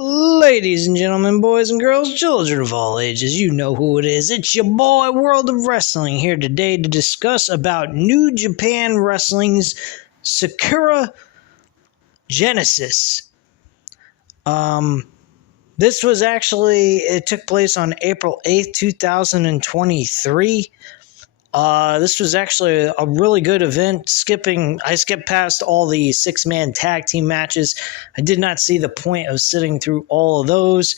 Ladies and gentlemen, boys and girls, children of all ages, you know who it is. It's your boy, World of Wrestling, here today to discuss about New Japan Wrestling's Sakura Genesis. This was it took place on April 8th, 2023. This was actually a really good event. I skipped past all the six-man tag team matches. I did not see the point of sitting through all of those.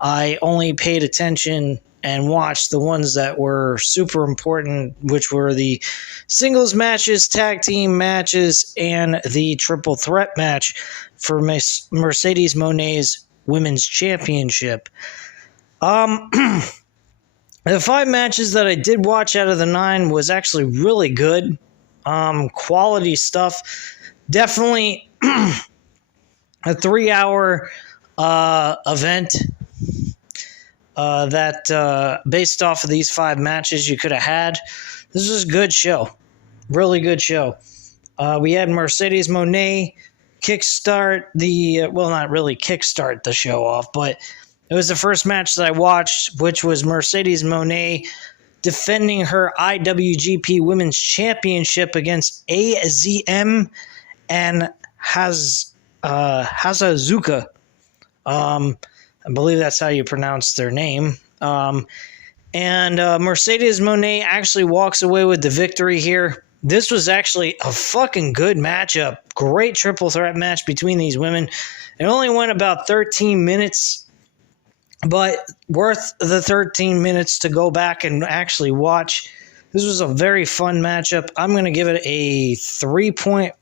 I only paid attention and watched the ones that were super important, which were the singles matches, tag team matches, and the triple threat match for Mercedes Moné's Women's Championship. The 5 matches that I did watch out of the 9 was actually really good. Quality stuff. Definitely a 3-hour event that based off of these 5 matches you could have had. This was a good show. Really good show. We had Mercedes Moné kickstart not really kickstart the show off, but it was the first match that I watched, which was Mercedes Moné defending her IWGP Women's Championship against AZM and Hazuka. I believe that's how you pronounce their name. And Mercedes Moné actually walks away with the victory here. This was actually a fucking good matchup. Great triple threat match between these women. It only went about 13 minutes. But worth the 13 minutes to go back and actually watch. This was a very fun matchup. I'm going to give it a 4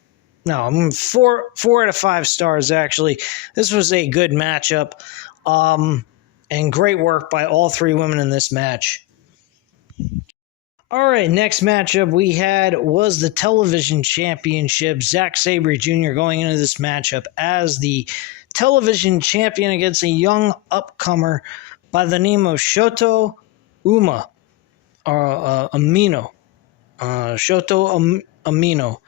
out of 5 stars, actually. This was a good matchup. And great work by all 3 women in this match. All right, next matchup we had was the television championship. Zack Sabre Jr. going into this matchup as the television champion against a young upcomer by the name of Shoto Amino. Shoto Amino.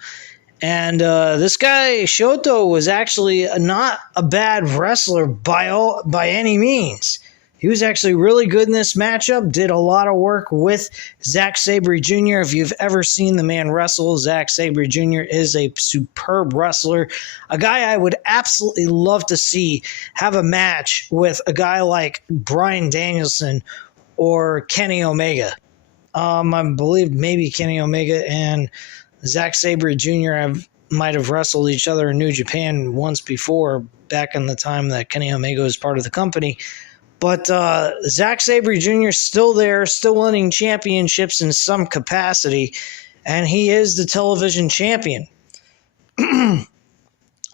And this guy, Shoto, was actually not a bad wrestler by any means. He was actually really good in this matchup, did a lot of work with Zack Sabre Jr. If you've ever seen the man wrestle, Zack Sabre Jr. is a superb wrestler. A guy I would absolutely love to see have a match with a guy like Bryan Danielson or Kenny Omega. I believe maybe Kenny Omega and Zack Sabre Jr. might have wrestled each other in New Japan once before, back in the time that Kenny Omega was part of the company. But Zack Sabre Jr. is still there, still winning championships in some capacity, and he is the television champion. He,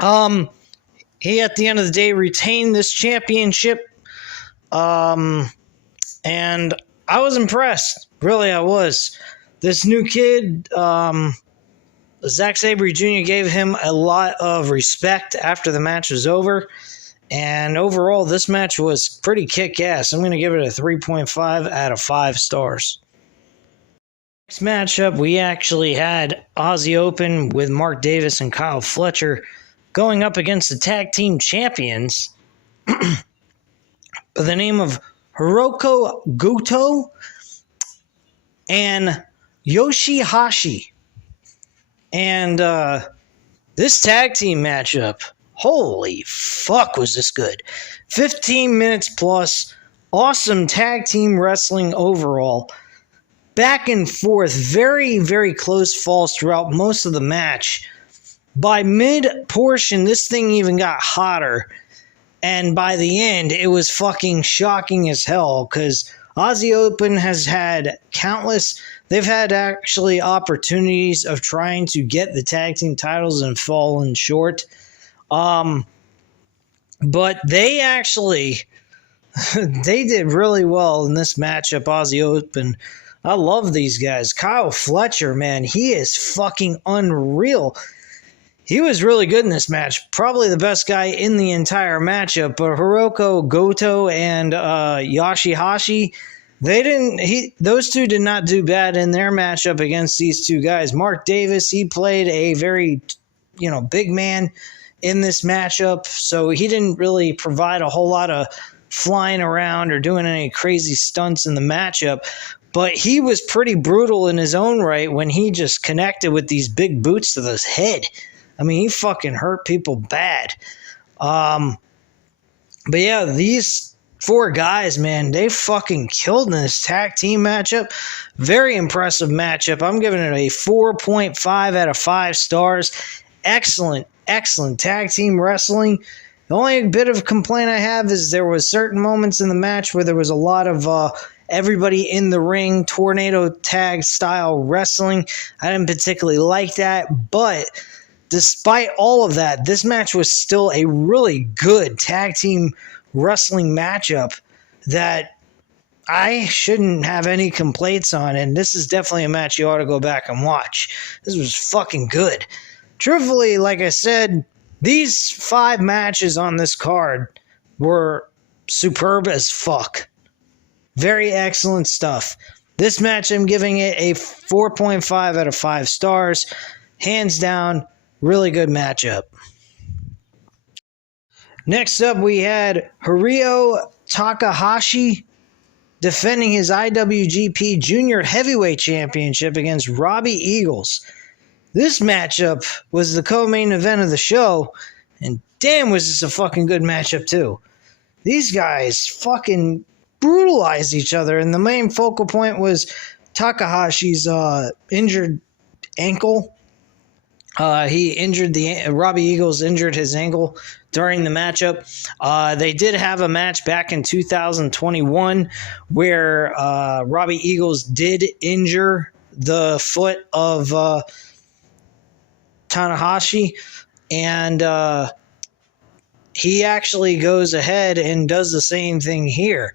at the end of the day, retained this championship, and I was impressed. Really, I was. This new kid, Zack Sabre Jr. gave him a lot of respect after the match was over. And overall, this match was pretty kick-ass. I'm going to give it a 3.5 out of 5 stars. Next matchup, we actually had Aussie Open with Mark Davis and Kyle Fletcher going up against the tag team champions by the name of Hiroko Goto and Yoshihashi. And this tag team matchup, holy fuck, was this good. 15 minutes plus. Awesome tag team wrestling overall. Back and forth. Very, very close falls throughout most of the match. By mid-portion, this thing even got hotter. And by the end, it was fucking shocking as hell. Because Aussie Open has had countless... They've had actually opportunities of trying to get the tag team titles and fallen short. But they actually, they did really well in this matchup, Aussie Open. I love these guys. Kyle Fletcher, man, he is fucking unreal. He was really good in this match. Probably the best guy in the entire matchup. But Hiroko Goto and Yoshihashi, those two did not do bad in their matchup against these two guys. Mark Davis, he played a very, big man in this matchup, so he didn't really provide a whole lot of flying around or doing any crazy stunts in the matchup. But he was pretty brutal in his own right when he just connected with these big boots to the head. I mean, he fucking hurt people bad. But yeah, these four guys, man, they fucking killed in this tag team matchup. Very impressive matchup. I'm giving it a 4.5 out of 5 stars. Excellent tag team wrestling. The only bit of complaint I have is there was certain moments in the match where there was a lot of everybody in the ring, tornado tag style wrestling. I didn't particularly like that, but despite all of that, this match was still a really good tag team wrestling matchup that I shouldn't have any complaints on, and this is definitely a match you ought to go back and watch. This was fucking good. Truthfully, like I said, these 5 matches on this card were superb as fuck. Very excellent stuff. This match, I'm giving it a 4.5 out of 5 stars. Hands down, really good matchup. Next up, we had Hiroyo Takahashi defending his IWGP Junior Heavyweight Championship against Robbie Eagles. This matchup was the co-main event of the show, and damn was this a fucking good matchup too. These guys fucking brutalized each other, and the main focal point was Takahashi's injured ankle. Robbie Eagles injured his ankle during the matchup. They did have a match back in 2021 where Robbie Eagles did injure the foot of Tanahashi, and he actually goes ahead and does the same thing here.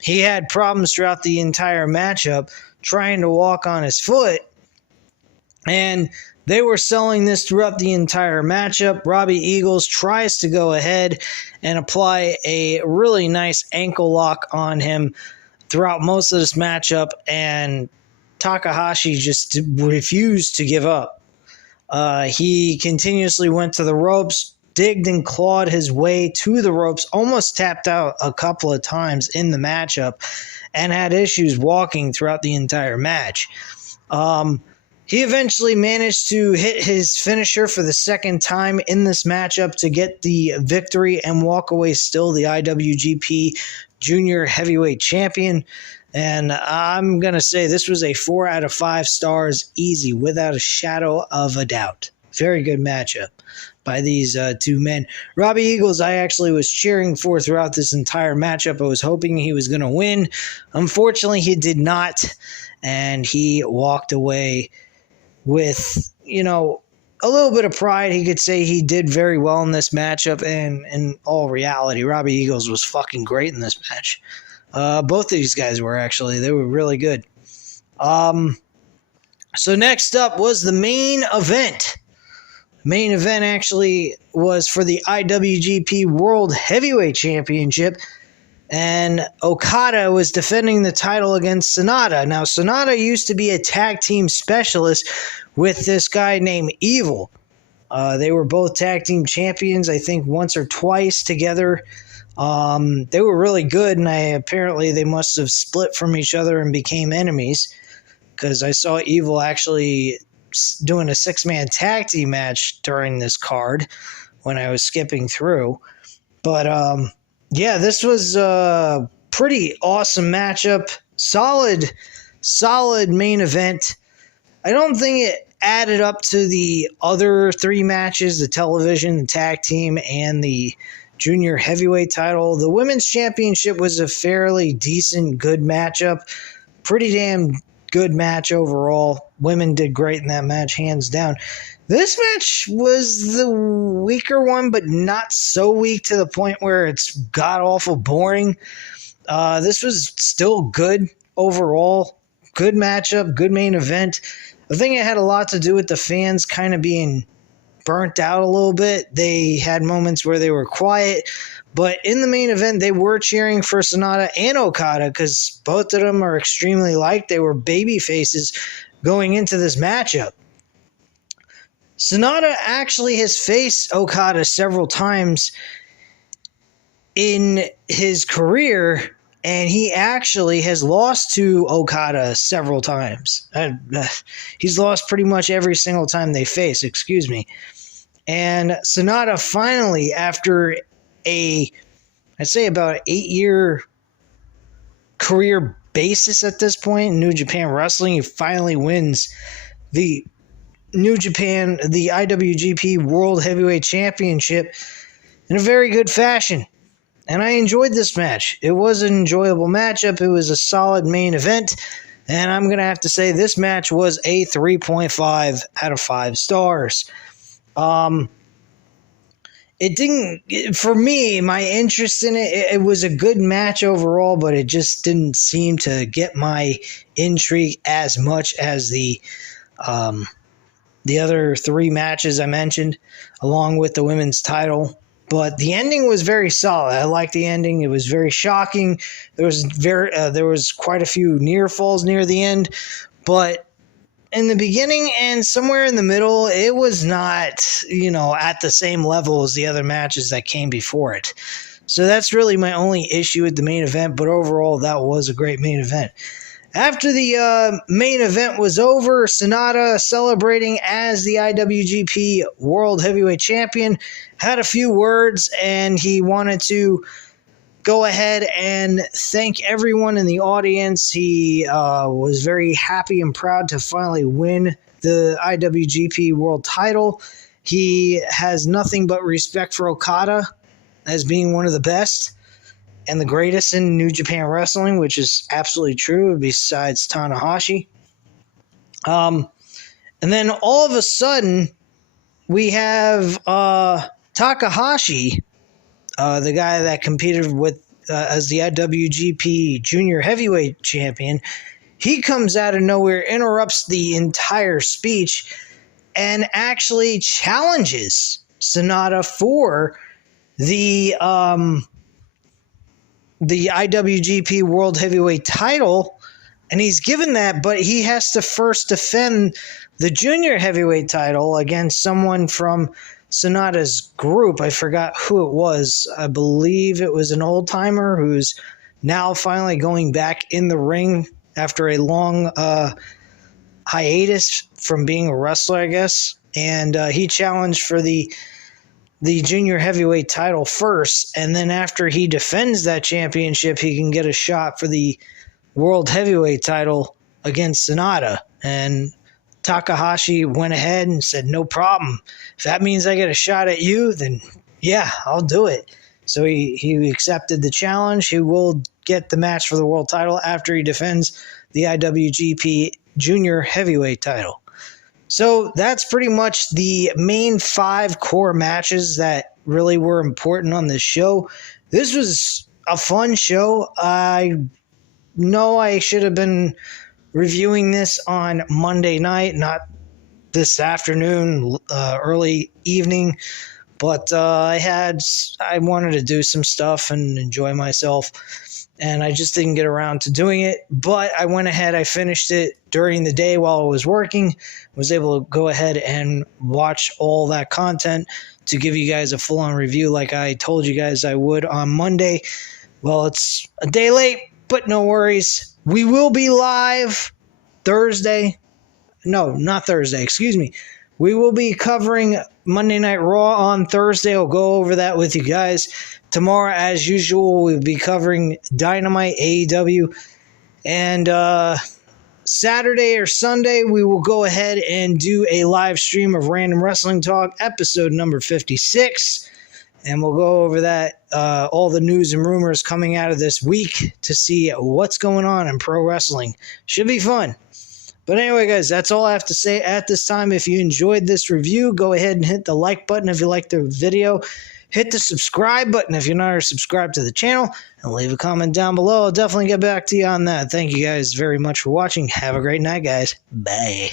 He had problems throughout the entire matchup trying to walk on his foot, and they were selling this throughout the entire matchup. Robbie Eagles tries to go ahead and apply a really nice ankle lock on him throughout most of this matchup, and Takahashi just refused to give up. He continuously went to the ropes, digged and clawed his way to the ropes, almost tapped out a couple of times in the matchup, and had issues walking throughout the entire match. He eventually managed to hit his finisher for the second time in this matchup to get the victory and walk away still the IWGP Junior Heavyweight Champion. And I'm going to say this was a 4 out of 5 stars easy, without a shadow of a doubt. Very good matchup by these two men. Robbie Eagles, I actually was cheering for throughout this entire matchup. I was hoping he was going to win. Unfortunately, he did not, and he walked away with, a little bit of pride. He could say he did very well in this matchup, and in all reality, Robbie Eagles was fucking great in this match. Both of these guys were actually. They were really good. So next up was the main event. Main event actually was for the IWGP World Heavyweight Championship, and Okada was defending the title against Sonata. Now, Sonata used to be a tag team specialist with this guy named Evil. They were both tag team champions, I think, once or twice together. They were really good, and apparently they must have split from each other and became enemies, because I saw Evil actually doing a 6-man tag team match during this card when I was skipping through. But yeah, this was a pretty awesome matchup. Solid main event. I don't think it added up to the other 3 matches, the television, the tag team, and the junior heavyweight title. The women's championship was a fairly decent, good matchup. Pretty damn good match overall. Women did great in that match, hands down. This match was the weaker one, but not so weak to the point where it's god-awful boring. This was still good overall. Good matchup, good main event. I think it had a lot to do with the fans kind of being burnt out a little bit. They had moments where they were quiet, but in the main event, they were cheering for Sonata and Okada because both of them are extremely liked. They were baby faces going into this matchup. Sonata actually has faced Okada several times in his career, and he actually has lost to Okada several times. He's lost pretty much every single time they face, excuse me. And Sonata finally, after I'd say about an 8-year career basis at this point in New Japan Wrestling, he finally wins the New Japan, the IWGP World Heavyweight Championship in a very good fashion. And I enjoyed this match. It was an enjoyable matchup. It was a solid main event. And I'm going to have to say this match was a 3.5 out of 5 stars. It didn't, for me, my interest in it was a good match overall, but it just didn't seem to get my intrigue as much as the other 3 matches I mentioned, along with the women's title. But the ending was very solid. I liked the ending. It was very shocking. There was quite a few near falls near the end, but in the beginning and somewhere in the middle, it was not, at the same level as the other matches that came before it. So that's really my only issue with the main event, but overall, that was a great main event. After the main event was over, Sonata, celebrating as the IWGP World Heavyweight Champion, had a few words, and he wanted to go ahead and thank everyone in the audience. He was very happy and proud to finally win the IWGP World title. He has nothing but respect for Okada as being one of the best and the greatest in New Japan Wrestling, which is absolutely true, besides Tanahashi. And then all of a sudden, we have Takahashi, the guy that competed with as the IWGP Junior Heavyweight Champion. He comes out of nowhere, interrupts the entire speech, and actually challenges Sonata for the IWGP World Heavyweight title, and he's given that, but he has to first defend the Junior Heavyweight title against someone from Sonata's group. I forgot who it was. I believe it was an old-timer who's now finally going back in the ring after a long hiatus from being a wrestler, I guess. And he challenged for the Junior Heavyweight title first, and then after he defends that championship, he can get a shot for the World Heavyweight title against Sonata. And Takahashi went ahead and said, no problem. If that means I get a shot at you, then yeah, I'll do it. So he accepted the challenge. He will get the match for the world title after he defends the IWGP Junior Heavyweight title. So that's pretty much the main 5 core matches that really were important on this show. This was a fun show. I know I should have been reviewing this on Monday night, not this afternoon, early evening, but I wanted to do some stuff and enjoy myself, and I just didn't get around to doing it. But I went ahead, I finished it during the day while I was working, was able to go ahead and watch all that content to give you guys a full-on review like I told you guys I would on Monday. Well, it's a day late, but no worries. We will be live Thursday. No, not Thursday, excuse me. We will be covering Monday Night Raw on Thursday. I'll go over that with you guys. Tomorrow, as usual, we'll be covering Dynamite, AEW. And Saturday or Sunday, we will go ahead and do a live stream of Random Wrestling Talk, episode number 56. And we'll go over that, all the news and rumors coming out of this week to see what's going on in pro wrestling. Should be fun. But anyway, guys, that's all I have to say at this time. If you enjoyed this review, go ahead and hit the like button if you liked the video. Hit the subscribe button if you're not already subscribed to the channel. And leave a comment down below. I'll definitely get back to you on that. Thank you guys very much for watching. Have a great night, guys. Bye.